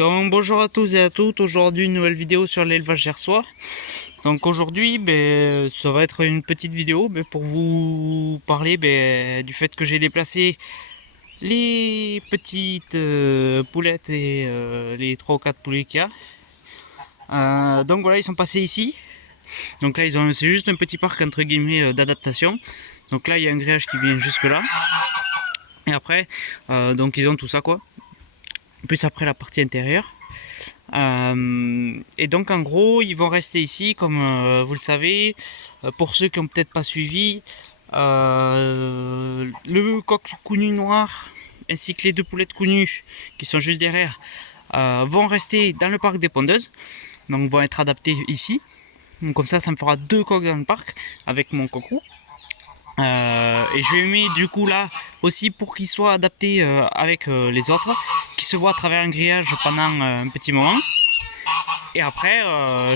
Donc bonjour à tous et à toutes, aujourd'hui une nouvelle vidéo sur l'élevage gersois. Donc aujourd'hui ça va être une petite vidéo pour vous parler du fait que j'ai déplacé les petites poulettes et les 3 ou 4 poulets qu'il y a. Donc voilà, ils sont passés ici. Donc là c'est juste un petit parc entre guillemets d'adaptation. Donc là il y a un grillage qui vient jusque là. Et après donc ils ont tout ça quoi. Plus après la partie intérieure. Et donc en gros ils vont rester ici comme vous le savez. Pour ceux qui n'ont peut-être pas suivi, le coq cou-nu noir ainsi que les 2 poulettes cou-nu qui sont juste derrière vont rester dans le parc des pondeuses, donc vont être adaptés ici. Donc comme ça me fera 2 coqs dans le parc avec mon coq roux. Et je vais mettre du coup là aussi pour qu'il soit adapté avec les autres, qui se voient à travers un grillage pendant un petit moment. Et après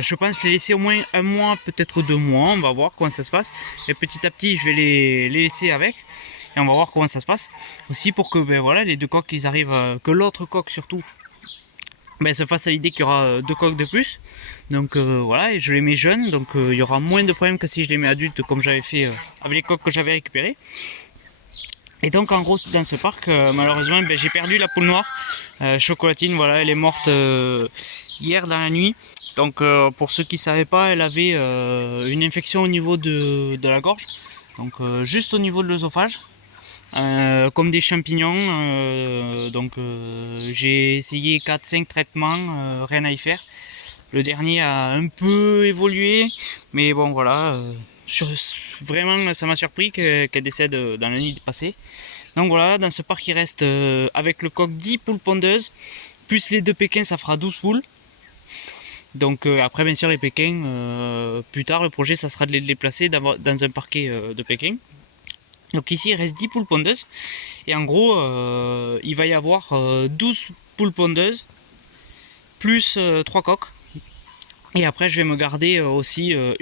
je pense les laisser au moins un mois, peut-être 2 mois, on va voir comment ça se passe. Et petit à petit je vais les laisser avec et on va voir comment ça se passe. Aussi pour que voilà, les 2 coqs ils arrivent, que l'autre coq surtout se fasse à l'idée qu'il y aura 2 coqs de plus. Donc voilà, et je les mets jeunes, donc il y aura moins de problèmes que si je les mets adultes comme j'avais fait avec les coqs que j'avais récupérés. Et donc en gros dans ce parc malheureusement j'ai perdu la poule noire chocolatine. Voilà, elle est morte hier dans la nuit. Donc pour ceux qui ne savaient pas, elle avait une infection au niveau de la gorge, donc juste au niveau de l'œsophage. Comme des champignons, j'ai essayé 4-5 traitements, rien à y faire. Le dernier a un peu évolué, mais bon voilà, vraiment ça m'a surpris qu'elle décède dans la nuit passée. Donc voilà, dans ce parc il reste avec le coq 10 poules pondeuses, plus les 2 pékins ça fera 12 poules. Donc après bien sûr les pékins, plus tard le projet ça sera de les déplacer dans un parquet de pékins. Donc ici il reste 10 poules pondeuses. Et en gros, il va y avoir 12 poules pondeuses, plus 3 coqs. Et après, je vais me garder aussi un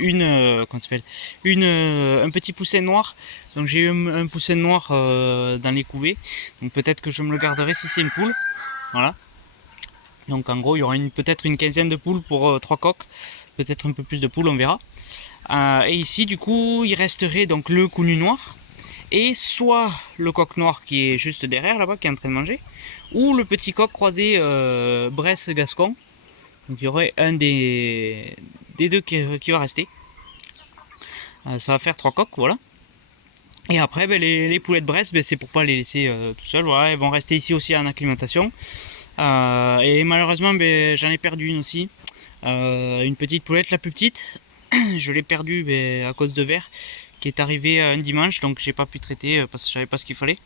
petit poussin noir. Donc j'ai eu un poussin noir dans les couvées. Donc peut-être que je me le garderai si c'est une poule. Voilà. Donc en gros, il y aura peut-être une quinzaine de poules pour 3 coqs. Peut-être un peu plus de poules, on verra. Et ici, du coup, il resterait donc le cou-nu noir. Et soit le coq noir qui est juste derrière là-bas, qui est en train de manger, ou le petit coq croisé Bresse-Gascon. Donc il y aurait un des 2 qui va rester. Ça va faire 3 coqs, voilà. Et après, les poulettes Bresse, c'est pour pas les laisser tout seuls. Voilà, elles vont rester ici aussi en acclimatation. Et malheureusement, j'en ai perdu une aussi. Une petite poulette, la plus petite. Je l'ai perdue à cause de verre, qui est arrivé un dimanche, donc j'ai pas pu traiter parce que je savais pas ce qu'il fallait.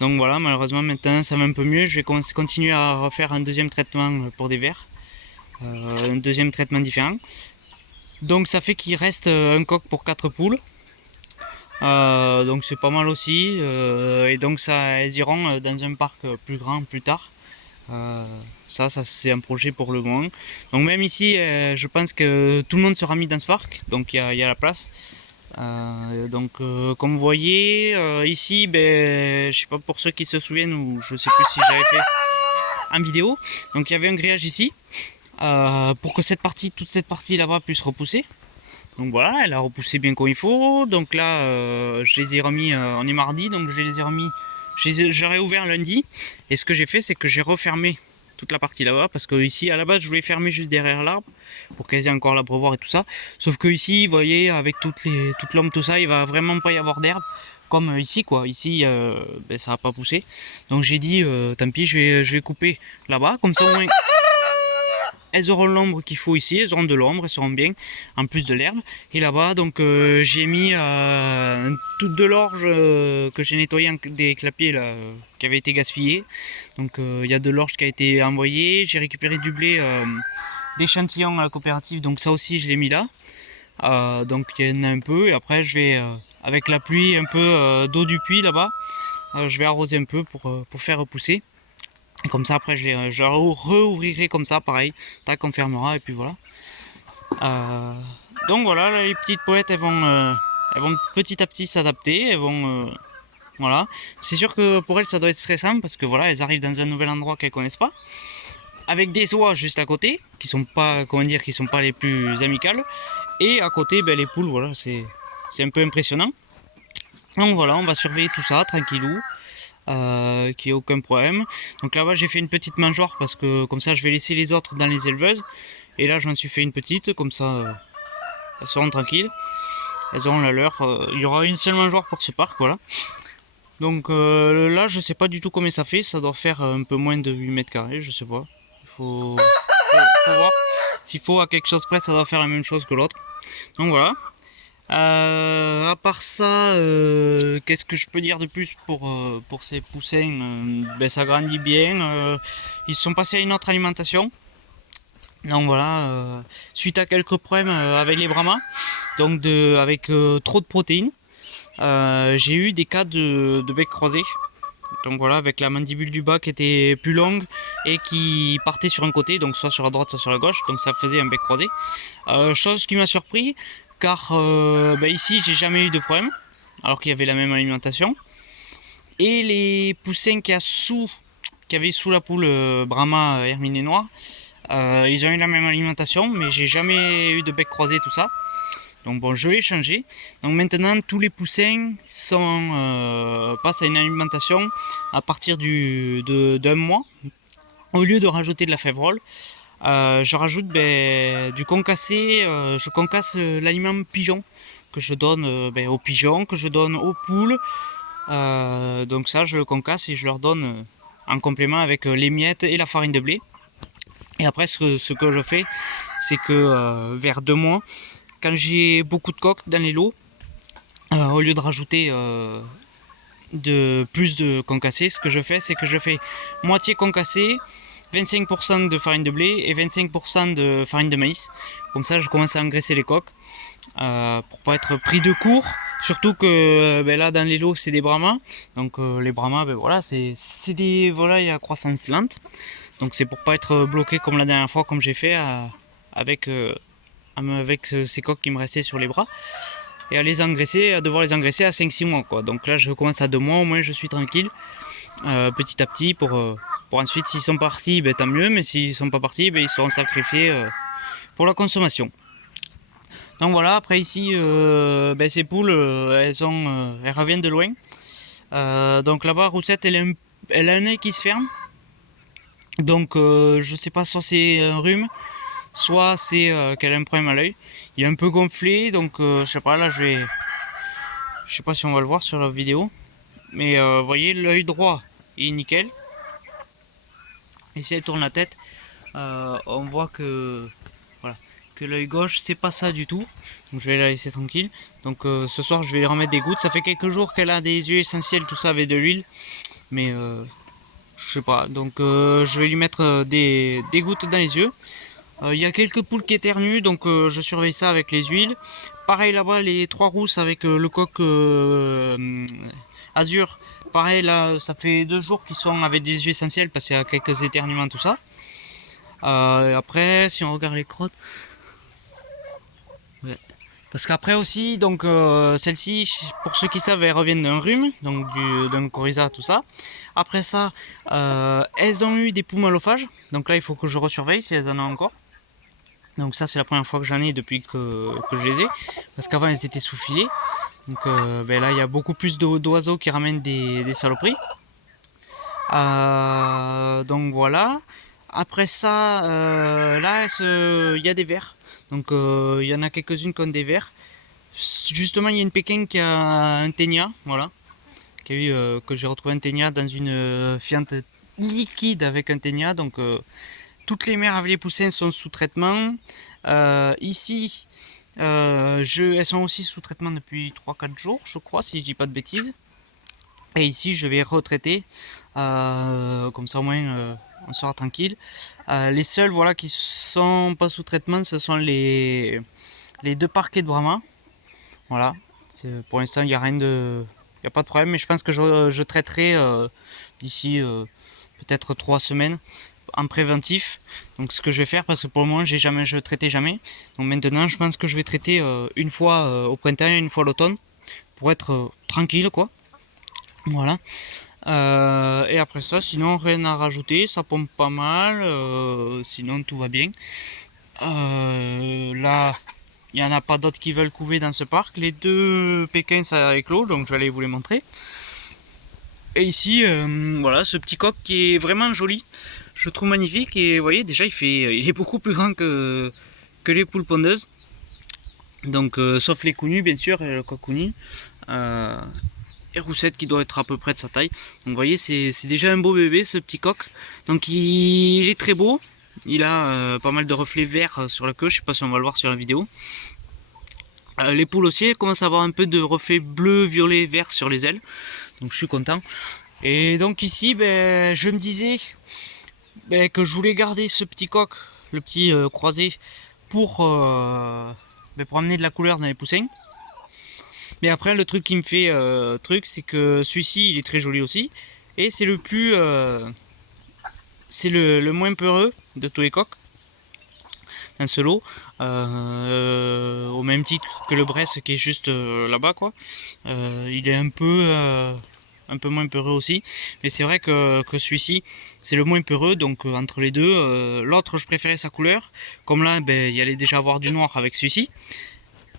Donc voilà, malheureusement maintenant ça va un peu mieux. Je vais continuer à refaire un deuxième traitement pour des vers, un deuxième traitement différent. Donc ça fait qu'il reste un coq pour 4 poules. Donc c'est pas mal aussi. Et donc elles iront dans un parc plus grand plus tard. Ça c'est un projet pour le moment. Donc même ici, je pense que tout le monde sera mis dans ce parc. Donc il y a la place. Comme vous voyez ici, je sais pas pour ceux qui se souviennent, ou je sais plus si j'avais fait en vidéo, donc il y avait un grillage ici pour que toute cette partie là-bas puisse repousser. Donc voilà, elle a repoussé bien comme il faut. Donc là je les ai remis, on est mardi, donc je les ai remis, j'aurais ouvert lundi. Et ce que j'ai fait, c'est que j'ai refermé toute la partie là-bas, parce que ici à la base je voulais fermer juste derrière l'arbre pour qu'elles aient encore l'abreuvoir et tout ça, sauf que ici vous voyez avec toute l'ombre tout ça, il va vraiment pas y avoir d'herbe comme ici quoi. Ici ça va pas pousser, donc j'ai dit tant pis, je vais couper là-bas, comme ça au moins elles auront l'ombre qu'il faut ici, elles auront de l'ombre, elles seront bien, en plus de l'herbe. Et là-bas, donc j'ai mis toute de l'orge que j'ai nettoyé des clapiers là, qui avaient été gaspillés. Donc il y a de l'orge qui a été envoyée. J'ai récupéré du blé d'échantillons à la coopérative, donc ça aussi je l'ai mis là. Donc il y en a un peu, et après je vais, avec la pluie, un peu d'eau du puits là-bas, je vais arroser un peu pour faire repousser. Et comme ça après je rouvrirai comme ça, pareil, tac, on fermera et puis voilà. Donc voilà, là, les petites poètes elles vont petit à petit s'adapter, elles vont voilà. C'est sûr que pour elles ça doit être stressant parce que voilà, elles arrivent dans un nouvel endroit qu'elles connaissent pas. avec des oies juste à côté, qui sont pas, comment dire, qui sont pas les plus amicales. Et à côté, ben, les poules, voilà, c'est un peu impressionnant. Donc voilà, on va surveiller tout ça, tranquillou. Qu'il n'y ait aucun problème. Donc là-bas, j'ai fait une petite mangeoire parce que comme ça, je vais laisser les autres dans les éleveuses. Et là, j'en suis fait une petite, comme ça, elles seront tranquilles. Elles auront la leur. Il y aura une seule mangeoire pour ce parc, voilà. Donc là, je sais pas du tout combien ça fait. Ça doit faire un peu moins de 8 mètres carrés, je sais pas. Il faut voir. S'il faut à quelque chose près, ça doit faire la même chose que l'autre. Donc voilà. À part ça, qu'est-ce que je peux dire de plus pour ces poussins? Ben, ça grandit bien. Ils sont passés à une autre alimentation. Donc voilà, suite à quelques problèmes avec les Brahmas, donc avec trop de protéines, j'ai eu des cas de bec croisé. Donc voilà, avec la mandibule du bas qui était plus longue et qui partait sur un côté, donc soit sur la droite, soit sur la gauche, donc ça faisait un bec croisé. Chose qui m'a surpris, car ici j'ai jamais eu de problème, alors qu'il y avait la même alimentation. Et les poussins qu'il y avait sous la poule Brahma herminé noir, ils ont eu la même alimentation, mais j'ai jamais eu de bec croisé, tout ça. Donc bon, je l'ai changé. Donc maintenant, tous les poussins passent à une alimentation à partir d'un mois. Au lieu de rajouter de la févrole, je rajoute du concassé. Je concasse l'aliment pigeon que je donne aux pigeons, que je donne aux poules. Donc ça, je le concasse et je leur donne en complément avec les miettes et la farine de blé. Et après, ce que je fais, c'est que vers 2 mois, quand j'ai beaucoup de coques dans les lots, au lieu de rajouter plus de concassé, ce que je fais, c'est que je fais moitié concassé, 25% de farine de blé et 25% de farine de maïs. Comme ça, je commence à engraisser les coques pour pas être pris de court. Surtout que là, dans les lots, c'est des Brahmas. Donc les Brahmas, voilà, c'est des volailles à croissance lente. Donc c'est pour pas être bloqué comme la dernière fois, comme j'ai fait avec ces coques qui me restaient sur les bras. Et à devoir les engraisser à 5-6 mois, quoi. Donc là, je commence à 2 mois, au moins je suis tranquille. Petit à petit pour ensuite, s'ils sont partis, tant mieux, mais s'ils sont pas partis, ils seront sacrifiés pour la consommation. Donc voilà, après ici, ces poules, elles reviennent de loin. Donc là-bas, Roussette, elle a un œil qui se ferme. Donc je sais pas, soit c'est un rhume, soit c'est qu'elle a un problème à l'œil. Il est un peu gonflé, donc je sais pas, là je sais pas si on va le voir sur la vidéo. Mais vous voyez, l'œil droit est nickel. Et si elle tourne la tête, on voit que voilà, que l'œil gauche c'est pas ça du tout. Donc je vais la laisser tranquille. Donc ce soir je vais lui remettre des gouttes. Ça fait quelques jours qu'elle a des yeux essentiels, tout ça avec de l'huile. Mais je sais pas. Donc je vais lui mettre des gouttes dans les yeux. Il y a quelques poules qui éternuent, donc je surveille ça avec les huiles. Pareil là-bas, les 3 rousses avec le coq azur. Pareil là, ça fait 2 jours qu'ils sont avec des yeux essentiels parce qu'il y a quelques éternuements, tout ça. Après, si on regarde les crottes, ouais. Parce qu'après aussi, donc celles-ci, pour ceux qui savent, elles reviennent d'un rhume, donc d'un coryza, tout ça. Après ça, elles ont eu des poux malophages, donc là il faut que je resurveille si elles en ont encore. Donc ça c'est la première fois que j'en ai depuis que je les ai, parce qu'avant elles étaient sous filet. Donc là il y a beaucoup plus d'oiseaux qui ramènent des saloperies. Donc voilà. Après ça, là il y a des vers. Donc il y en a quelques-unes qui ont des vers. Justement il y a une Pékin qui a un ténia, voilà. Que j'ai retrouvé un ténia dans une fiente liquide avec un ténia. Donc toutes les mères avec les poussins sont sous traitement. Ici, elles sont aussi sous traitement depuis 3-4 jours, je crois, si je dis pas de bêtises. Et ici, je vais retraiter. Comme ça, au moins, on sera tranquille. Les seuls voilà, qui sont pas sous traitement, ce sont les 2 parquets de Brahma. Voilà. Pour l'instant, il n'y a rien de. Il n'y a pas de problème, mais je pense que je traiterai d'ici peut-être 3 semaines en préventif. Donc ce que je vais faire, parce que pour le moment je traitais jamais. Donc maintenant je pense que je vais traiter une fois au printemps et une fois à l'automne pour être tranquille quoi. Voilà. Et après ça, sinon rien à rajouter, ça pompe pas mal, sinon tout va bien. Là, il n'y en a pas d'autres qui veulent couver dans ce parc. Les deux Pékins ça a éclos, donc je vais aller vous les montrer. Et ici, voilà, ce petit coq qui est vraiment joli, je trouve magnifique. Et vous voyez, déjà il est beaucoup plus grand que les poules pondeuses. Donc, sauf les cous nus, bien sûr, et le coq cou nu. Et Roussette qui doit être à peu près de sa taille. Donc vous voyez, c'est déjà un beau bébé ce petit coq. Donc il est très beau. Il a pas mal de reflets verts sur la queue. Je sais pas si on va le voir sur la vidéo. Les poules aussi elles commencent à avoir un peu de reflets bleu, violet, vert sur les ailes. Donc je suis content. Et donc ici, ben, je me disais que je voulais garder ce petit coq, le petit croisé, pour amener de la couleur dans les poussins. Mais après, le truc qui me fait c'est que celui-ci, il est très joli aussi. Et c'est le plus... c'est le moins peureux de tous les coqs. Un ce lot. Au même titre que le Bresse qui est juste là-bas, quoi. Il est un peu moins peureux aussi. Mais c'est vrai que celui-ci, c'est le moins peureux. Donc entre les deux, l'autre, je préférais sa couleur. Comme là, ben, il allait déjà avoir du noir avec celui-ci.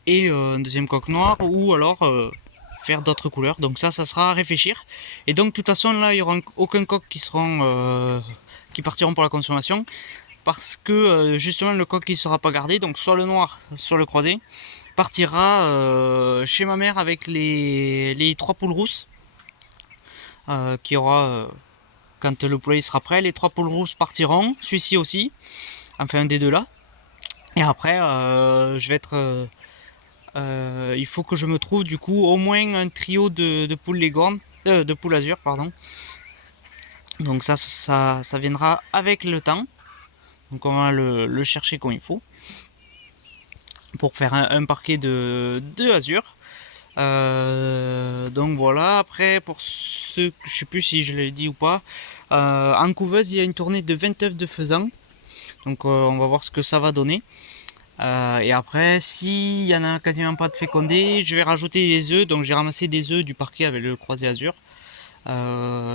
Et un deuxième coq noir, ou alors faire d'autres couleurs. Donc ça sera à réfléchir. Et donc de toute façon là il n'y aura aucun coq qui partiront pour la consommation, parce que justement le coq qui ne sera pas gardé, donc soit le noir soit le croisé, partira chez ma mère avec les 3 poules rousses qui aura quand le poulailler sera prêt. Les 3 poules rousses partiront, celui-ci aussi, enfin un des deux là. Et après je vais être il faut que je me trouve du coup au moins un trio de poules Leghorn, de poules azur, pardon. Donc ça viendra avec le temps. Donc on va le chercher comme il faut pour faire un parquet de azur. Donc voilà. Après, pour ceux, je sais plus si je l'ai dit ou pas, en couveuse il y a une tournée de 20 œufs de faisan. Donc on va voir ce que ça va donner. Et après, s'il y en a quasiment pas de fécondés, je vais rajouter des œufs. Donc j'ai ramassé des œufs du parquet avec le croisé azur.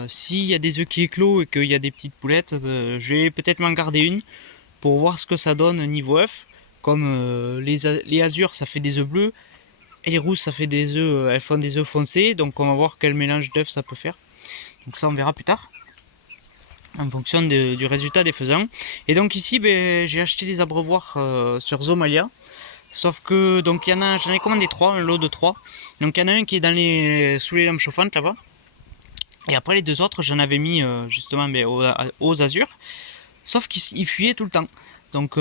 S'il y a des œufs qui éclosent et qu'il y a des petites poulettes, je vais peut-être m'en garder une pour voir ce que ça donne niveau œufs. Comme les azurs ça fait des œufs bleus et les rousses ça fait des œufs, elles font des œufs foncés. Donc on va voir quel mélange d'œufs ça peut faire. Donc ça on verra plus tard en fonction du résultat des faisans. Et donc ici j'ai acheté des abreuvoirs sur Zomalia. Sauf que donc j'en ai commandé 3, un lot de 3. Donc il y en a un qui est sous les lampes chauffantes là-bas. Et après les deux autres j'en avais mis justement aux azur. Sauf qu'il fuyait tout le temps. Donc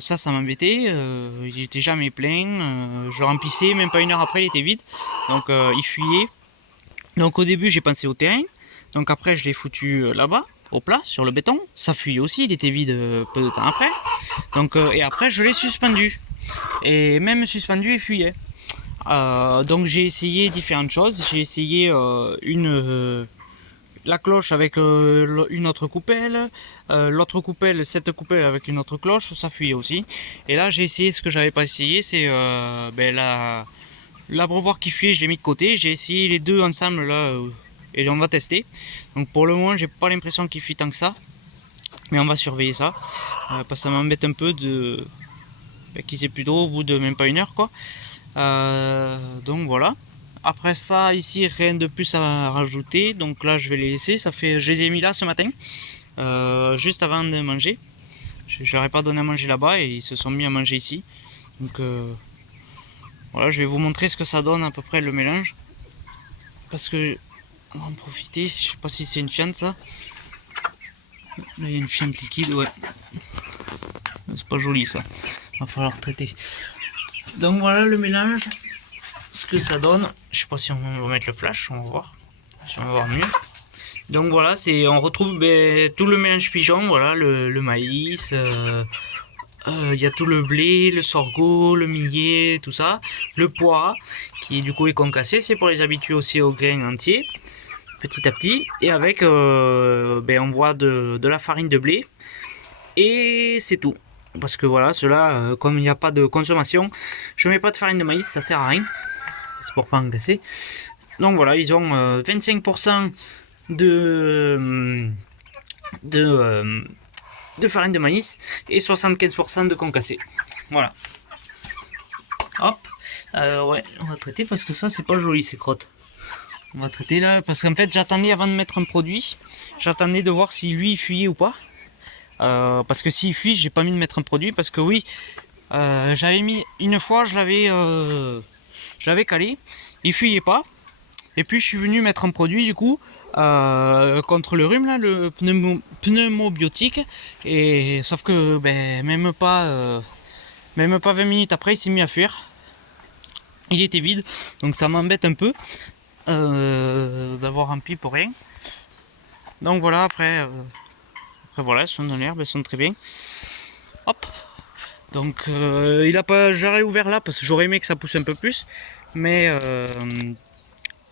ça m'embêtait. Il était jamais plein. Je le remplissais, même pas une heure après il était vide. Donc il fuyait. Donc au début j'ai pensé au terrain. Donc après je l'ai foutu là-bas, au plat, sur le béton. Ça fuyait aussi, il était vide peu de temps après. Donc et après je l'ai suspendu. Et même suspendu il fuyait. Donc j'ai essayé différentes choses. J'ai essayé la cloche avec une autre coupelle, l'autre coupelle, cette coupelle avec une autre cloche, ça fuyait aussi. Et là j'ai essayé ce que j'avais pas essayé, c'est l'abreuvoir qui fuyait, je l'ai mis de côté. J'ai essayé les deux ensemble là et on va tester. Donc pour le moment j'ai pas l'impression qu'il fuit tant que ça, mais on va surveiller ça parce que ça m'embête un peu qu'ils aient plus d'eau au bout de même pas une heure quoi. Donc voilà. Après ça, ici, rien de plus à rajouter. Donc là, je vais les laisser. Je les ai mis là ce matin, juste avant de manger. Je leur ai pas donné à manger là-bas et ils se sont mis à manger ici. Donc voilà, je vais vous montrer ce que ça donne à peu près le mélange. Parce que on va en profiter. Je sais pas si c'est une fiente ça. Là, il y a une fiente liquide, ouais. C'est pas joli ça. Va falloir traiter. Donc voilà le mélange. Ce que ça donne, je sais pas si on va mettre le flash, on va voir si on va voir mieux. Donc voilà, on retrouve tout le mélange pigeon, voilà, le maïs, y a tout le blé, le sorgho, le millet, tout ça, le pois qui du coup est concassé, c'est pour les habituer aussi au grain entier, petit à petit, et avec on voit de la farine de blé, et c'est tout. Parce que voilà, ceux-là, comme il n'y a pas de consommation, je mets pas de farine de maïs, ça sert à rien. C'est pour pas encaisser. Donc voilà, ils ont 25% de, de farine de maïs et 75% de concassé. Voilà. Hop. Ouais, on va traiter parce que ça c'est pas joli ces crottes. On va traiter là parce qu'en fait j'attendais avant de mettre un produit, j'attendais de voir si lui il fuyait ou pas. Parce que s'il fuit, j'ai pas mis de mettre un produit parce que oui, j'avais mis une fois, je l'avais calé, il fuyait pas. Et puis je suis venu mettre un produit du coup contre le rhume là, le pneumobiotique. Et sauf que ben, même pas 20 minutes après, il s'est mis à fuir. Il était vide, donc ça m'embête un peu d'avoir rempli pour rien. Donc voilà, après voilà, elles sont dans l'herbe, elles sont très bien. Hop. Donc il a pas, j'aurais ouvert là parce que j'aurais aimé que ça pousse un peu plus, mais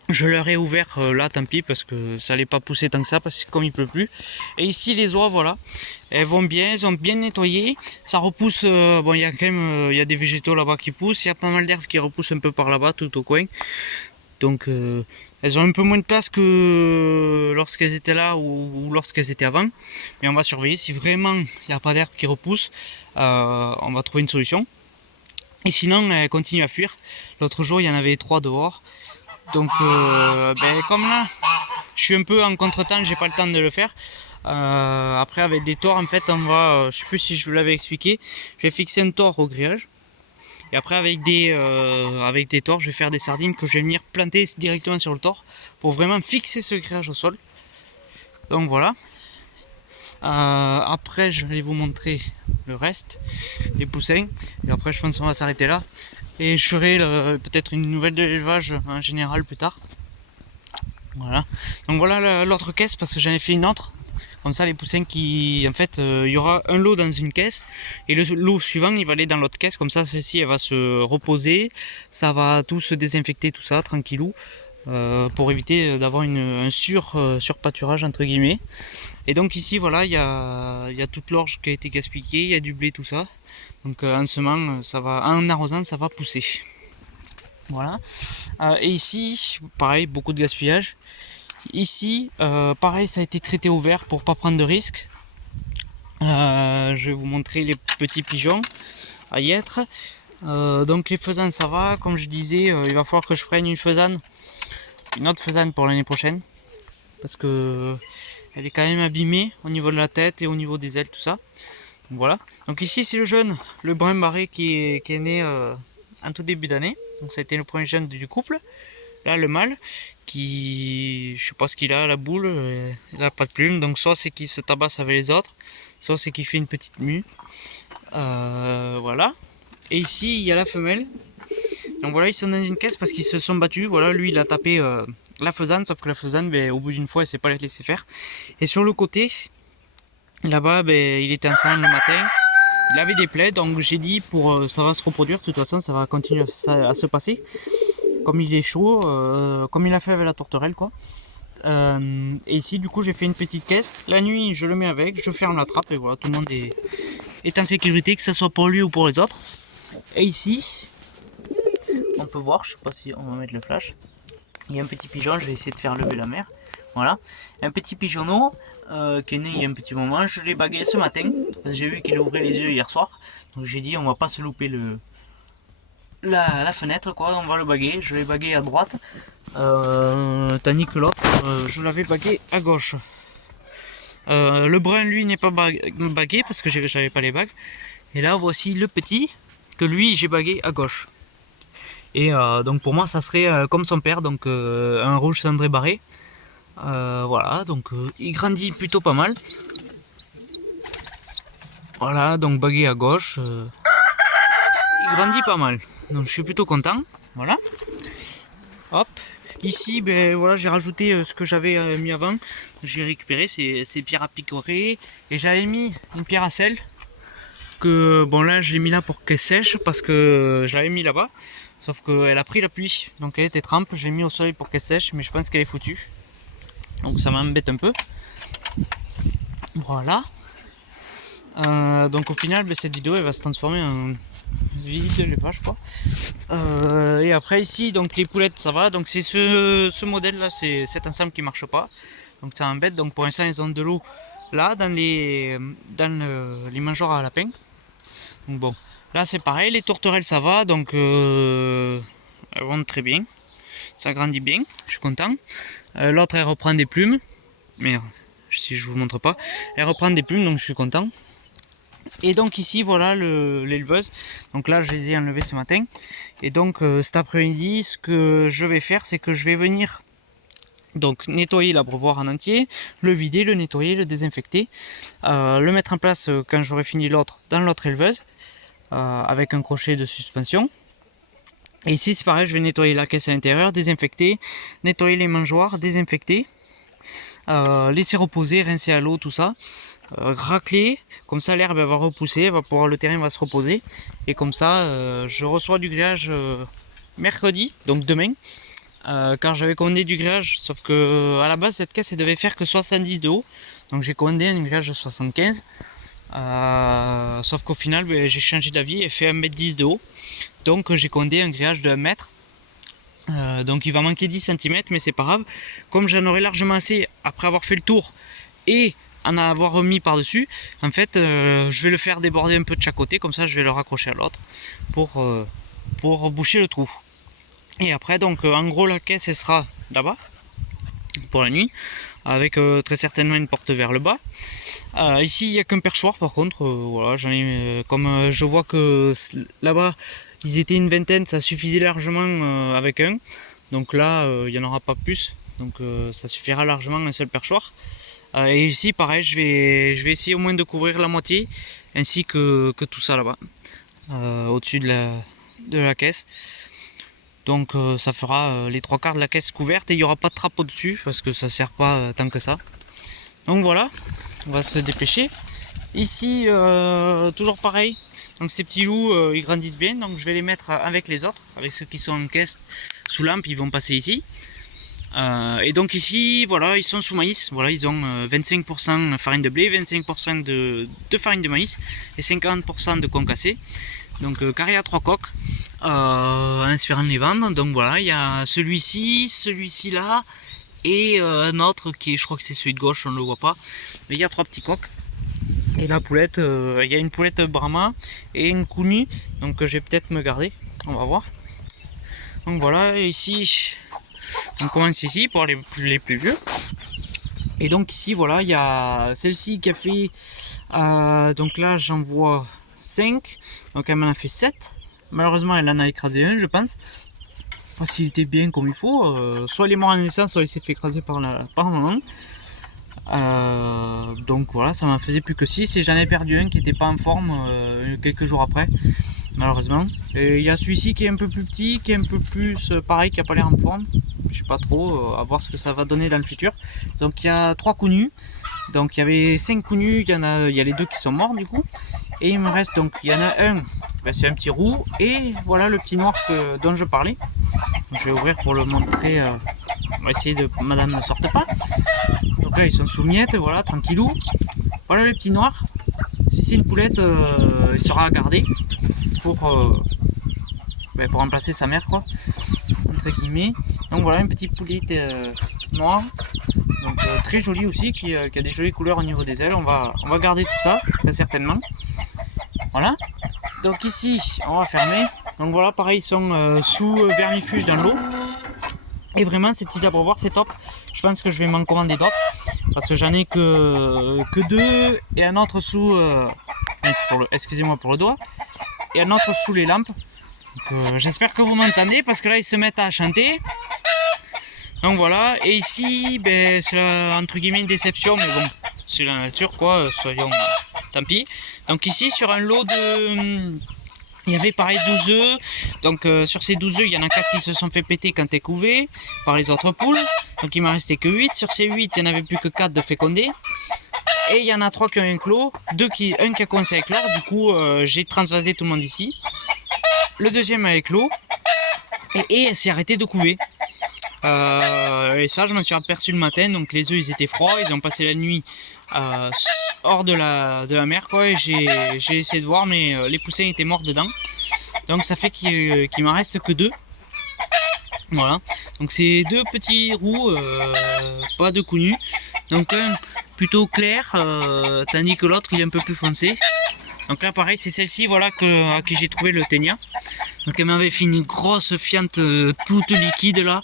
je leur ai ouvert là, tant pis, parce que ça allait pas pousser tant que ça, parce que comme il pleut plus. Et ici les oies, voilà, elles vont bien, elles ont bien nettoyé. Ça repousse, bon il y a quand même, il y a des végétaux là-bas qui poussent, il y a pas mal d'herbes qui repoussent un peu par là-bas, tout au coin. Donc elles ont un peu moins de place que lorsqu'elles étaient là ou lorsqu'elles étaient avant. Mais on va surveiller, si vraiment il n'y a pas d'herbe qui repousse, on va trouver une solution. Et sinon, elles continuent à fuir. L'autre jour, il y en avait 3 dehors. Donc comme là je suis un peu en contre-temps, j'ai pas le temps de le faire. Après avec des tors en fait on va, je sais plus si je vous l'avais expliqué, je vais fixer un tord au grillage. Et après avec des tors je vais faire des sardines que je vais venir planter directement sur le tord pour vraiment fixer ce grillage au sol. Donc voilà. Après je vais vous montrer le reste, les poussins. Et après je pense qu'on va s'arrêter là. Et je ferai peut-être une nouvelle de l'élevage en général plus tard. Voilà. Donc voilà l'autre caisse parce que j'en ai fait une autre. Comme ça les poussins qui... En fait il y aura un lot dans une caisse. Et le lot suivant il va aller dans l'autre caisse. Comme ça celle-ci elle va se reposer. Ça va tout se désinfecter tout ça tranquillou. Pour éviter d'avoir un surpâturage entre guillemets. Et donc ici voilà il y a toute l'orge qui a été gaspillée. Il y a du blé tout ça. Donc en semant, ça va, en arrosant, ça va pousser. Voilà. Et ici, pareil, beaucoup de gaspillage. Ici, pareil, ça a été traité au vert pour pas prendre de risques. Je vais vous montrer les petits pigeons à y être. Donc les faisans, ça va. Comme je disais, il va falloir que je prenne une autre faisane pour l'année prochaine. Parce que elle est quand même abîmée au niveau de la tête et au niveau des ailes, tout ça. Voilà, donc ici c'est le jeune, le brun barré qui est né en tout début d'année. Donc ça a été le premier jeune du couple. Là le mâle qui, je sais pas ce qu'il a, la boule, il a pas de plume. Donc soit c'est qu'il se tabasse avec les autres, soit c'est qu'il fait une petite mue. Voilà. Et ici il y a la femelle. Donc voilà, ils sont dans une caisse parce qu'ils se sont battus. Voilà, lui il a tapé la faisane, sauf que la faisane, ben, au bout d'une fois elle s'est pas laissée faire. Et sur le côté, là-bas, ben, il était ensemble le matin, il avait des plaies, donc j'ai dit ça va se reproduire, de toute façon ça va continuer à se passer. Comme il est chaud, comme il a fait avec la tourterelle quoi. Et ici du coup j'ai fait une petite caisse, la nuit je le mets avec, je ferme la trappe et voilà, tout le monde est en sécurité, que ce soit pour lui ou pour les autres. Et ici, on peut voir, je sais pas si on va mettre le flash, il y a un petit pigeon, je vais essayer de faire lever la mère. Voilà, un petit pigeonneau qui est né il y a un petit moment, je l'ai bagué ce matin, j'ai vu qu'il ouvrait les yeux hier soir, donc j'ai dit on va pas se louper la fenêtre quoi, on va le baguer, je l'ai bagué à droite, tandis que l'autre je l'avais bagué à gauche. Le brun lui n'est pas bagué parce que j'avais pas les bagues, et là voici le petit que lui j'ai bagué à gauche. Et donc pour moi ça serait comme son père, donc un rouge cendré barré. Voilà, donc il grandit plutôt pas mal. Voilà, donc bagué à gauche. Il grandit pas mal. Donc je suis plutôt content. Voilà. Hop. Ici, ben voilà, j'ai rajouté ce que j'avais mis avant. J'ai récupéré ces pierres à picorer. Et j'avais mis une pierre à sel. Que bon là je l'ai mis là pour qu'elle sèche parce que je l'avais mis là-bas. Sauf qu'elle a pris la pluie. Donc elle était trempe. Je l'ai mis au soleil pour qu'elle sèche. Mais je pense qu'elle est foutue. Donc ça m'embête un peu. Voilà. Donc au final, cette vidéo elle va se transformer en visite de l'élevage quoi. Et après ici, donc les poulettes ça va. Donc c'est ce modèle là, c'est cet ensemble qui marche pas. donc ça embête. Donc pour l'instant ils ont de l'eau là dans les mangeoires à lapins. Donc bon, là c'est pareil, les tourterelles ça va, donc elles vont très bien, ça grandit bien, je suis content. L'autre elle reprend des plumes, merde si je vous montre pas, elle reprend des plumes donc je suis content. Et donc ici voilà l'éleveuse, donc là je les ai enlevées ce matin. Et donc cet après-midi ce que je vais faire c'est que je vais venir donc nettoyer l'abreuvoir en entier, le vider, le nettoyer, le désinfecter, le mettre en place quand j'aurai fini l'autre dans l'autre éleveuse avec un crochet de suspension. Et ici c'est pareil, je vais nettoyer la caisse à l'intérieur, désinfecter, nettoyer les mangeoires, désinfecter, laisser reposer, rincer à l'eau, tout ça. Racler, comme ça l'herbe va repousser, le terrain va se reposer, et comme ça je reçois du grillage mercredi, donc demain, car j'avais commandé du grillage, sauf que à la base cette caisse elle devait faire que 70 de haut, donc j'ai commandé un grillage de 75, sauf qu'au final j'ai changé d'avis et fait 1m10 de haut, donc j'ai commandé un grillage de 1 mètre. Donc il va manquer 10 cm, mais c'est pas grave, comme j'en aurai largement assez après avoir fait le tour et en avoir remis par dessus, en fait je vais le faire déborder un peu de chaque côté, comme ça je vais le raccrocher à l'autre pour boucher le trou. Et après donc en gros la caisse elle sera là-bas pour la nuit, avec très certainement une porte vers le bas. Ici il n'y a qu'un perchoir par contre, voilà, j'en ai, comme je vois que là-bas ils étaient une vingtaine, ça suffisait largement avec un, donc là il n'y en aura pas plus, donc ça suffira largement un seul perchoir. Et ici pareil, je vais essayer au moins de couvrir la moitié, ainsi que tout ça là-bas, au-dessus de la caisse. Donc ça fera les 3/4 de la caisse couverte, et il n'y aura pas de trappe au-dessus, parce que ça ne sert pas tant que ça. Donc voilà, on va se dépêcher. Ici, toujours pareil, donc ces petits loups, ils grandissent bien, donc je vais les mettre avec les autres, avec ceux qui sont en caisse sous lampe, ils vont passer ici. Et donc ici, voilà, ils sont sous maïs. Voilà, ils ont 25% farine de blé, 25% de farine de maïs et 50% de concassé. Donc carré à 3 coques, en espérant les vendre. Donc voilà, il y a celui-ci là, et un autre qui est, je crois que c'est celui de gauche, on ne le voit pas. Mais il y a 3 petits coques. Et la poulette, il y a une poulette Brahma et une Kuni, donc je vais peut-être me garder, on va voir. Donc voilà, ici on commence ici pour les plus vieux. Et donc ici voilà, il y a celle-ci qui a fait donc là j'en vois 5, donc elle m'en a fait 7. Malheureusement elle en a écrasé un, je pense, parce qu'il était bien comme il faut, soit il est mort en naissance, soit il s'est fait écraser par maman. Donc voilà, ça m'en faisait plus que 6, et j'en ai perdu un qui n'était pas en forme quelques jours après, malheureusement. Et il y a celui-ci qui est un peu plus petit, qui est un peu plus pareil, qui n'a pas l'air en forme. Je sais pas trop, à voir ce que ça va donner dans le futur. Donc il y a 3 connus, donc il y avait 5 connus, il y a les 2 qui sont morts du coup, et il me reste, donc il y en a un, c'est un petit roux, et voilà le petit noir dont je parlais. Donc, je vais ouvrir pour le montrer, on va essayer de madame ne sorte pas. Donc là ils sont sous miettes, voilà, tranquillou. Voilà le petit noir, si c'est une poulette, il sera à garder pour remplacer sa mère, quoi, entre guillemets. Donc voilà une petite poulette noire, donc très jolie aussi, qui a des jolies couleurs au niveau des ailes. On va garder tout ça très certainement. Voilà, donc ici on va fermer. Donc voilà, pareil, ils sont sous vermifuge dans l'eau, et vraiment ces petits abreuvoirs c'est top. Je pense que je vais m'en commander d'autres, parce que j'en ai que 2, et un autre sous excusez-moi pour le doigt, et un autre sous les lampes. J'espère que vous m'entendez, parce que là ils se mettent à chanter. Donc voilà, et ici c'est entre guillemets une déception, mais bon, c'est la nature quoi, soyons tant pis. Donc ici sur un lot il y avait pareil 12 œufs, donc sur ces 12 œufs il y en a 4 qui se sont fait péter quand elles couvaient par les autres poules, donc il m'en restait que 8. Sur ces 8 il n'y en avait plus que 4 de fécondés, et il y en a 3 qui ont éclos, un qui a commencé à éclore, du coup j'ai transvasé tout le monde ici. Le deuxième a éclos, et elle s'est arrêtée de couver. Et ça je m'en suis aperçu le matin, donc les œufs ils étaient froids, ils ont passé la nuit hors de la mer quoi, et j'ai essayé de voir, mais les poussins étaient morts dedans, donc ça fait qu'il m'en reste que 2. Voilà, donc c'est 2 petits roux, pas de connus, Donc un plutôt clair, tandis que l'autre il est un peu plus foncé. Donc là pareil, c'est celle-ci voilà à qui j'ai trouvé le ténia. Donc elle m'avait fait une grosse fiente toute liquide là,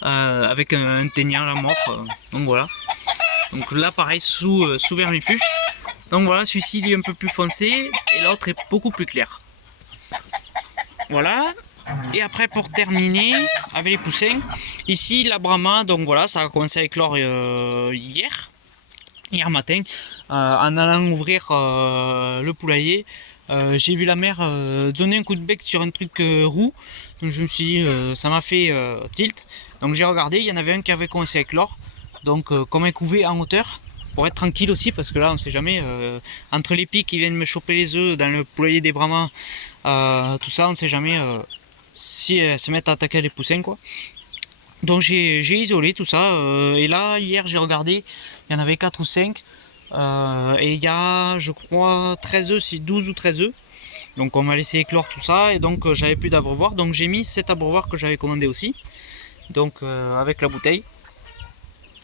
avec un ténia à la mort. Donc voilà. Donc là pareil sous vermifuge. Donc voilà, celui-ci il est un peu plus foncé et l'autre est beaucoup plus clair. Voilà. Et après pour terminer avec les poussins, ici la Brahma, donc voilà, ça a commencé à éclore hier matin, en allant ouvrir le poulailler. J'ai vu la mère donner un coup de bec sur un truc roux, donc je me suis dit, ça m'a fait tilt, donc j'ai regardé, il y en avait un qui avait commencé à éclore, donc comme un couvé en hauteur, pour être tranquille aussi, parce que là on sait jamais, entre les pics qui viennent me choper les œufs dans le poulailler des Brahmas, tout ça on sait jamais si elles se mettent à attaquer les poussins quoi. Donc j'ai isolé tout ça, et là hier j'ai regardé, il y en avait 4 ou 5, et il y a je crois 13 œufs, c'est 12 ou 13 œufs. Donc on m'a laissé éclore tout ça, et donc j'avais plus d'abreuvoir, donc j'ai mis cet abreuvoir que j'avais commandé aussi, donc avec la bouteille,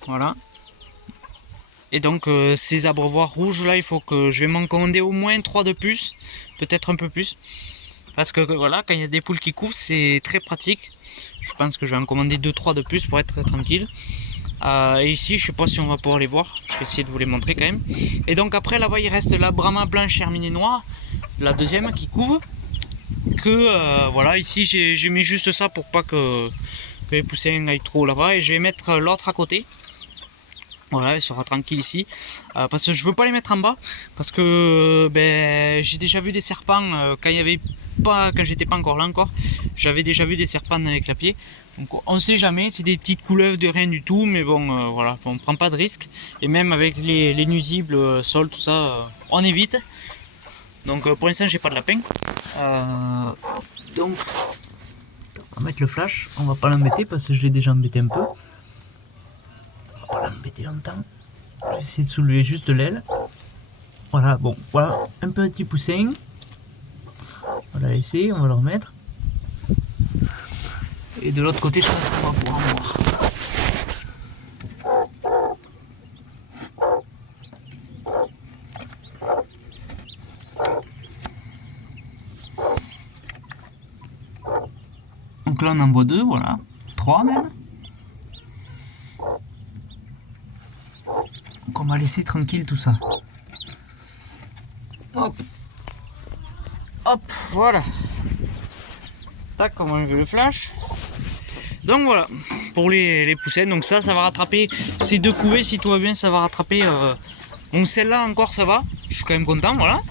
voilà. Et donc ces abreuvoirs rouges là, il faut que je vais m'en commander au moins 3 de plus, peut-être un peu plus, parce que voilà, quand il y a des poules qui couvrent c'est très pratique. Je pense que je vais en commander 2-3 de plus pour être tranquille. Et ici, je sais pas si on va pouvoir les voir. Je vais essayer de vous les montrer quand même. Et donc après, là-bas, il reste la Brahma blanche herminée noire, la deuxième qui couve. Voilà, ici, j'ai mis juste ça pour pas que les poussins aillent trop là-bas. Et je vais mettre l'autre à côté. Voilà, elle sera tranquille ici. Parce que je veux pas les mettre en bas. Parce que j'ai déjà vu des serpents quand il y avait pas, quand j'étais pas encore là encore. J'avais déjà vu des serpents dans les clapiers. Donc on sait jamais, c'est des petites couleuvres de rien du tout. Mais bon, voilà, on prend pas de risque. Et même avec les nuisibles, sol, tout ça, on évite. Donc pour l'instant, j'ai pas de lapin. Donc, on va mettre le flash. On va pas l'embêter parce que je l'ai déjà embêté un peu. Pas l'embêter longtemps. Je vais essayer de soulever juste l'aile. Voilà, bon, voilà un petit poussin. On va la laisser, on va le remettre. Et de l'autre côté, je pense qu'on va pouvoir en voir. Donc là, on en voit 2, voilà. 3 même. Donc on va laisser tranquille tout ça. Hop. Hop, voilà. Tac, on va enlever le flash. Donc voilà, pour les poussins. Donc ça va rattraper ces 2 couvées, si tout va bien, ça va rattraper. Donc celle-là encore, ça va. Je suis quand même content, voilà.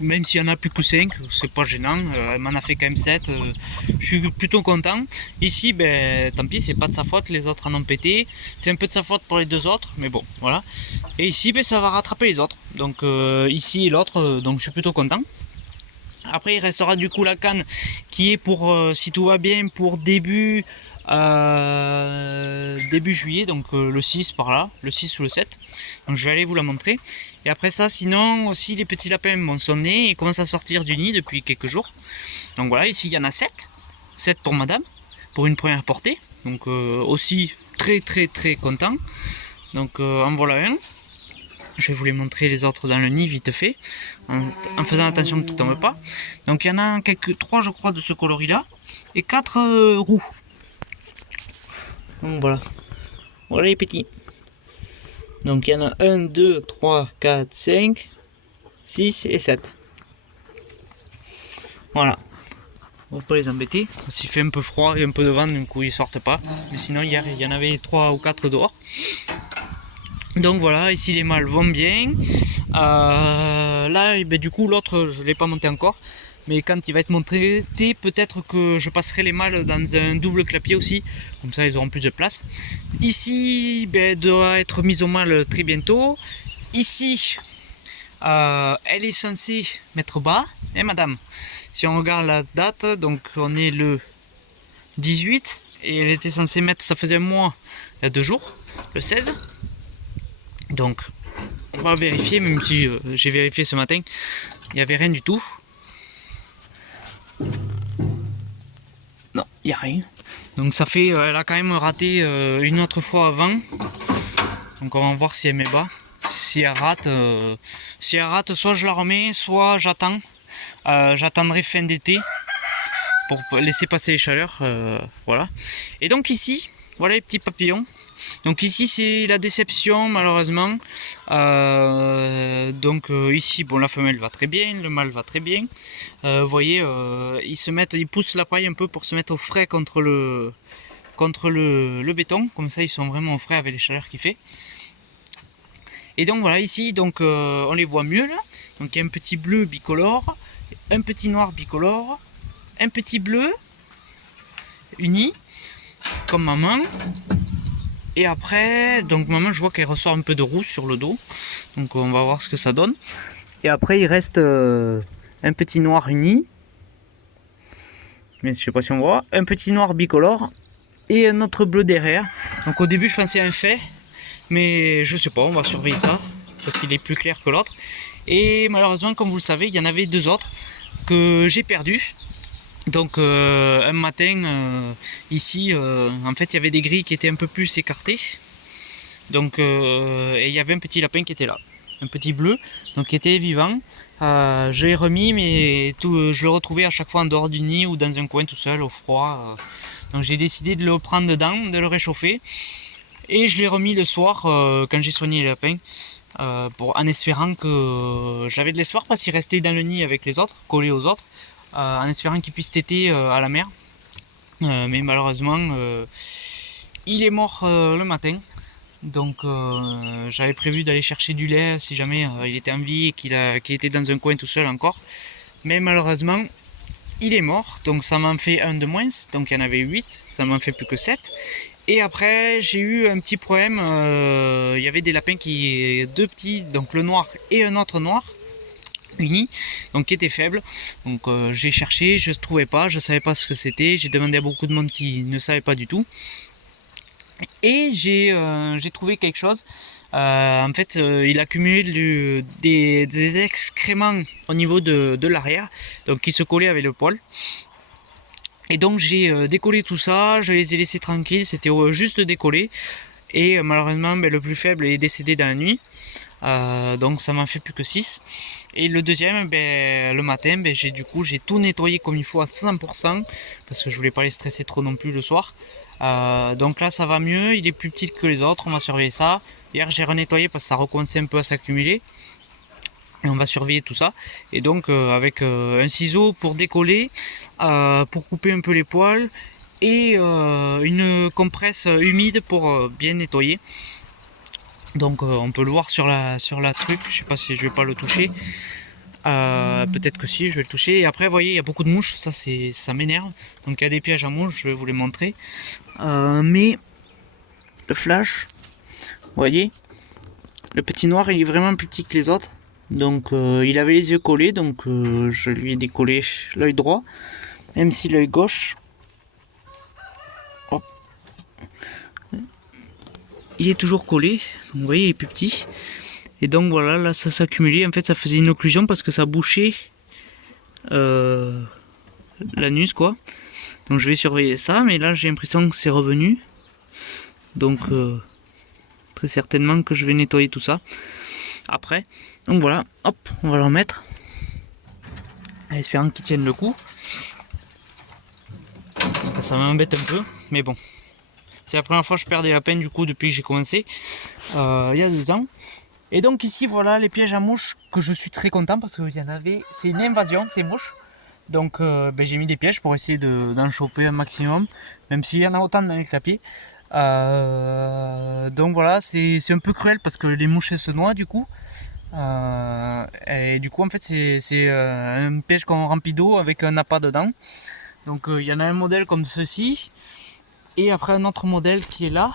Même s'il y en a plus que 5, c'est pas gênant. Elle m'en a fait quand même 7. Je suis plutôt content. Ici, tant pis, c'est pas de sa faute. Les autres en ont pété. C'est un peu de sa faute pour les 2 autres, mais bon, voilà. Et ici, ça va rattraper les autres. Donc ici et l'autre, donc je suis plutôt content. Après, il restera du coup la canne qui est pour, si tout va bien, pour début juillet, donc le 6 par là, le 6 ou le 7. Donc je vais aller vous la montrer. Et après ça, sinon, aussi les petits lapins sont nés et commencent à sortir du nid depuis quelques jours. Donc voilà, ici il y en a 7. 7 pour madame, pour une première portée. Donc aussi très content. Donc en voilà un. Je vais vous les montrer les autres dans le nid vite fait, en faisant attention qu'ils ne tombent pas. Donc il y en a 3 je crois de ce coloris là, et 4 roux. Donc voilà, voilà les petits. Donc il y en a 1, 2, 3, 4, 5, 6 et 7. Voilà. On va pas les embêter, s'il fait un peu froid et un peu de vent, du coup ils sortent pas. Mais sinon hier il y en avait 3 ou 4 dehors. Donc voilà, ici les mâles vont bien. Là, du coup, l'autre, je ne l'ai pas monté encore. Mais quand il va être monté, peut-être que je passerai les mâles dans un double clapier aussi. Comme ça, ils auront plus de place. Ici, doit être mise au mâle très bientôt. Ici, elle est censée mettre bas. Et madame, si on regarde la date, donc on est le 18. Et elle était censée mettre, ça faisait un mois, il y a 2 jours, le 16. Donc on va vérifier, même si j'ai vérifié ce matin, il n'y avait rien du tout. Non, il n'y a rien. Donc ça fait, elle a quand même raté une autre fois avant. Donc on va voir si elle met bas. Si elle rate, soit je la remets, soit j'attends. J'attendrai fin d'été pour laisser passer les chaleurs. Voilà. Et donc ici, voilà les petits papillons. Donc ici c'est la déception malheureusement. Ici bon, la femelle va très bien, le mâle va très bien. Vous voyez, ils poussent la paille un peu pour se mettre au frais contre le béton. Comme ça ils sont vraiment au frais avec les chaleurs qu'il fait. Et donc voilà ici on les voit mieux là. Donc il y a un petit bleu bicolore, un petit noir bicolore, un petit bleu uni comme maman. Et après, donc maman, je vois qu'elle ressort un peu de rouge sur le dos. Donc on va voir ce que ça donne. Et après, il reste un petit noir uni. Mais je sais pas si on voit. Un petit noir bicolore. Et un autre bleu derrière. Donc au début, je pensais à un fait. Mais je sais pas, on va surveiller ça. Parce qu'il est plus clair que l'autre. Et malheureusement, comme vous le savez, il y en avait deux autres que j'ai perdus. Donc un matin ici en fait il y avait des grilles qui étaient un peu plus écartées. Donc et il y avait un petit lapin qui était là, un petit bleu, donc qui était vivant. Je l'ai remis mais je le retrouvais à chaque fois en dehors du nid ou dans un coin tout seul au froid. Donc j'ai décidé de le prendre dedans, de le réchauffer. Et je l'ai remis le soir quand j'ai soigné les lapins. En espérant que j'avais de l'espoir parce qu'il restait dans le nid avec les autres, collé aux autres. En espérant qu'il puisse téter à la mer. Mais malheureusement, il est mort le matin. Donc j'avais prévu d'aller chercher du lait si jamais il était en vie et qu'il était dans un coin tout seul encore. Mais malheureusement, il est mort. Donc ça m'en fait un de moins. Donc il y en avait 8. Ça m'en fait plus que 7. Et après, j'ai eu un petit problème. Il y avait des lapins deux petits, donc le noir et un autre noir. Unis, donc qui était faible. Donc j'ai cherché, je ne trouvais pas, je savais pas ce que c'était. J'ai demandé à beaucoup de monde qui ne savait pas du tout. Et j'ai trouvé quelque chose. En fait, il accumulait des excréments au niveau de l'arrière, donc qui se collaient avec le poil. Et donc j'ai décollé tout ça, je les ai laissés tranquilles, c'était juste décollé. Et malheureusement, le plus faible est décédé dans la nuit. Donc ça m'en fait plus que 6. Et le deuxième, le matin, j'ai tout nettoyé comme il faut à 100% parce que je voulais pas les stresser trop non plus le soir. Donc là ça va mieux, il est plus petit que les autres, on va surveiller ça. Hier j'ai renettoyé parce que ça recommençait un peu à s'accumuler. Et on va surveiller tout ça. Et donc avec un ciseau pour décoller, pour couper un peu les poils et une compresse humide pour bien nettoyer. Donc on peut le voir sur la truc, je sais pas si je vais pas le toucher. Peut-être que si, je vais le toucher. Et après, vous voyez, il y a beaucoup de mouches, ça m'énerve. Donc il y a des pièges à mouches, je vais vous les montrer. Mais le flash, vous voyez, le petit noir, il est vraiment plus petit que les autres. Donc il avait les yeux collés, donc je lui ai décollé l'œil droit, même si l'œil gauche, hop, il est toujours collé. Donc, vous voyez, il est plus petit. Et donc voilà, là ça s'accumulait, en fait ça faisait une occlusion parce que ça bouchait l'anus quoi. Donc je vais surveiller ça, mais là j'ai l'impression que c'est revenu. Donc très certainement que je vais nettoyer tout ça après. Donc voilà, hop, on va le remettre. En espérant qu'il tienne le coup. Donc, ça m'embête un peu, mais bon. C'est la première fois que je perds des lapins du coup depuis que j'ai commencé, il y a 2 ans. Et donc ici voilà les pièges à mouches que je suis très content parce qu'il y en avait, c'est une invasion ces mouches. Donc j'ai mis des pièges pour essayer d'en choper un maximum, même s'il y en a autant dans les clapiers. Donc voilà, c'est un peu cruel parce que les mouches elles se noient du coup. Et du coup en fait c'est un piège qu'on remplit d'eau avec un appât dedans. Donc il y en a un modèle comme ceci. Et après un autre modèle qui est là.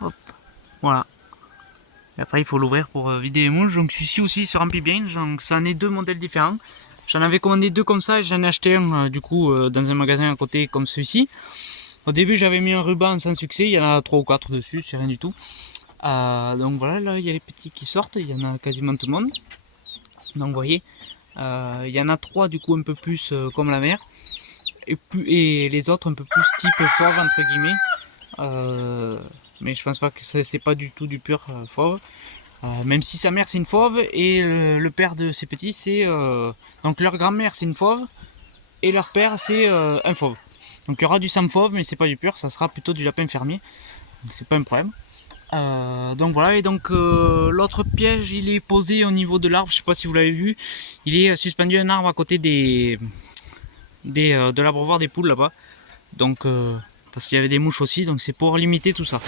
Hop, voilà. Et après il faut l'ouvrir pour vider les mouches. Donc celui-ci aussi se remplit bien. Donc ça en est 2 modèles différents. J'en avais commandé 2 comme ça et j'en ai acheté un du coup dans un magasin à côté comme celui-ci. Au début j'avais mis un ruban sans succès, il y en a 3 ou 4 dessus, c'est rien du tout. Donc voilà, là il y a les petits qui sortent, il y en a quasiment tout le monde. Donc vous voyez, il y en a 3 du coup un peu plus comme la mère. et les autres un peu plus type fauve entre guillemets. Mais je pense pas que c'est pas du tout du pur fauve. Même si sa mère c'est une fauve et le père de ses petits c'est donc leur grand-mère c'est une fauve et leur père c'est un fauve. Donc il y aura du sang fauve mais c'est pas du pur, ça sera plutôt du lapin fermier. Donc c'est pas un problème. Donc voilà, et donc l'autre piège il est posé au niveau de l'arbre, je sais pas si vous l'avez vu, il est suspendu à un arbre à côté de l'abreuvoir des poules là-bas. Donc parce qu'il y avait des mouches aussi, donc c'est pour limiter tout ça.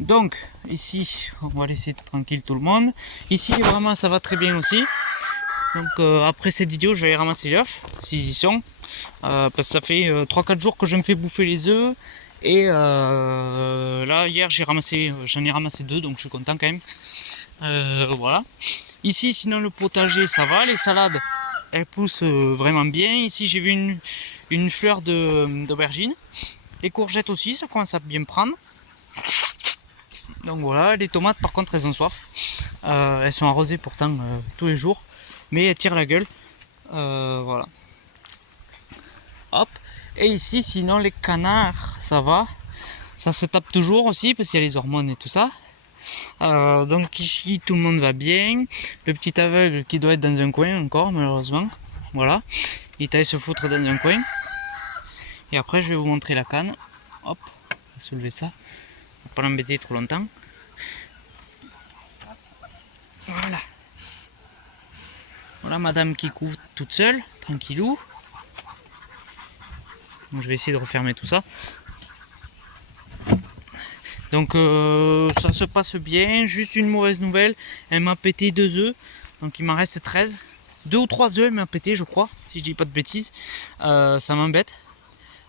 Donc ici on va laisser tranquille tout le monde. Ici vraiment ça va très bien aussi. Donc après cette vidéo je vais aller ramasser les œufs s'ils y sont. Parce que ça fait 3-4 jours que je me fais bouffer les œufs. Et là hier j'en ai ramassé 2, donc je suis content quand même. Voilà. Ici sinon le potager ça va, les salades elles poussent vraiment bien. Ici j'ai vu une fleur d'aubergine. Les courgettes aussi ça commence à bien prendre. Donc voilà, les tomates par contre elles ont soif. Elles sont arrosées pourtant tous les jours, mais elles tirent la gueule. Voilà. Hop. Et ici sinon les canards ça va. Ça se tape toujours aussi parce qu'il y a les hormones et tout ça. Donc ici tout le monde va bien. Le petit aveugle qui doit être dans un coin encore malheureusement. Voilà. Il est allé se foutre dans un coin. Et après je vais vous montrer la canne. Hop. On va soulever ça. On va pas l'embêter trop longtemps. Voilà. Voilà madame qui couvre toute seule. Tranquillou. Donc, je vais essayer de refermer tout ça. Donc ça se passe bien, juste une mauvaise nouvelle, elle m'a pété 2 œufs, donc il m'en reste 13. 2 ou 3 œufs elle m'a pété je crois, si je dis pas de bêtises, ça m'embête.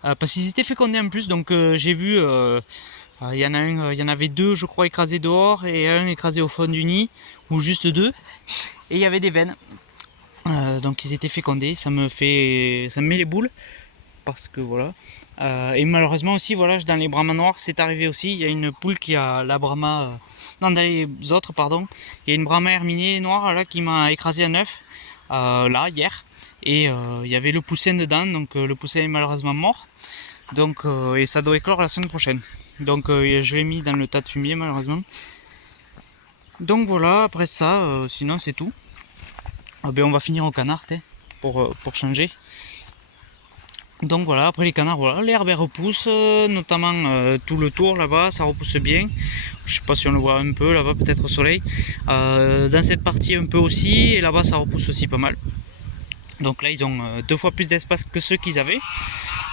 Parce qu'ils étaient fécondés en plus, donc j'ai vu, il y en avait 2 je crois écrasés dehors et un écrasé au fond du nid, ou juste 2, et il y avait des veines. Donc ils étaient fécondés, ça me met les boules, parce que voilà. Et malheureusement aussi voilà dans les brahmas noirs c'est arrivé aussi, il y a une poule qui a la brahma non dans les autres pardon, il y a une brahma herminée noire là qui m'a écrasé un œuf là hier, et il y avait le poussin dedans, donc le poussin est malheureusement mort, donc et ça doit éclore la semaine prochaine, donc je l'ai mis dans le tas de fumier malheureusement. Donc voilà, après ça sinon c'est tout. Ben, on va finir au canard pour changer. Donc voilà, après les canards, voilà, l'herbe elle repousse, notamment tout le tour là-bas, ça repousse bien. Je sais pas si on le voit un peu là-bas, peut-être au soleil. Dans cette partie un peu aussi, et là-bas ça repousse aussi pas mal. Donc là ils ont 2 fois plus d'espace que ceux qu'ils avaient.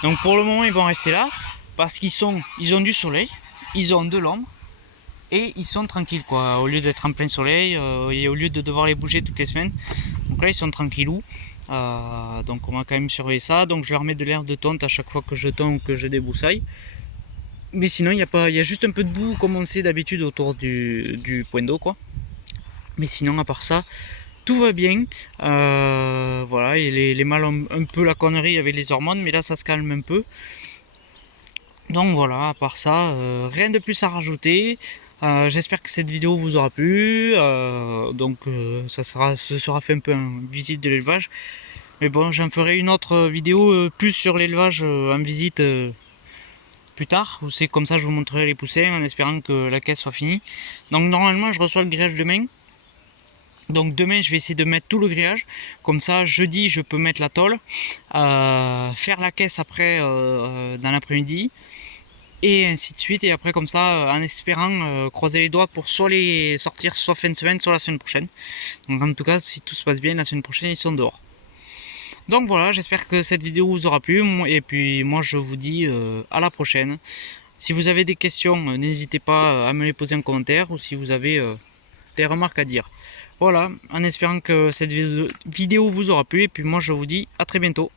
Donc pour le moment ils vont rester là, parce ils ont du soleil, ils ont de l'ombre, et ils sont tranquilles quoi, au lieu d'être en plein soleil, et au lieu de devoir les bouger toutes les semaines. Donc là ils sont tranquillous. Donc on va quand même surveiller ça, donc je leur mets de l'herbe de tonte à chaque fois que je tonds ou que je débroussaille. Mais sinon il y a juste un peu de boue comme on sait d'habitude autour du point d'eau quoi. Mais sinon à part ça tout va bien. Voilà, et les mâles ont un peu la connerie avec les hormones, mais là ça se calme un peu. Donc voilà, à part ça rien de plus à rajouter. J'espère que cette vidéo vous aura plu. Donc ce sera fait un peu une visite de l'élevage. Mais bon, j'en ferai une autre vidéo plus sur l'élevage en visite plus tard. C'est comme ça je vous montrerai les poussins en espérant que la caisse soit finie. Donc normalement je reçois le grillage demain. Donc demain je vais essayer de mettre tout le grillage. Comme ça jeudi je peux mettre la tôle. Faire la caisse après dans l'après-midi. Et ainsi de suite, et après comme ça en espérant croiser les doigts pour soit les sortir soit fin de semaine soit la semaine prochaine. Donc en tout cas si tout se passe bien la semaine prochaine ils sont dehors. Donc voilà, j'espère que cette vidéo vous aura plu, et puis moi je vous dis à la prochaine. Si vous avez des questions n'hésitez pas à me les poser en commentaire, ou si vous avez des remarques à dire. Voilà, en espérant que cette vidéo vous aura plu, et puis moi je vous dis à très bientôt.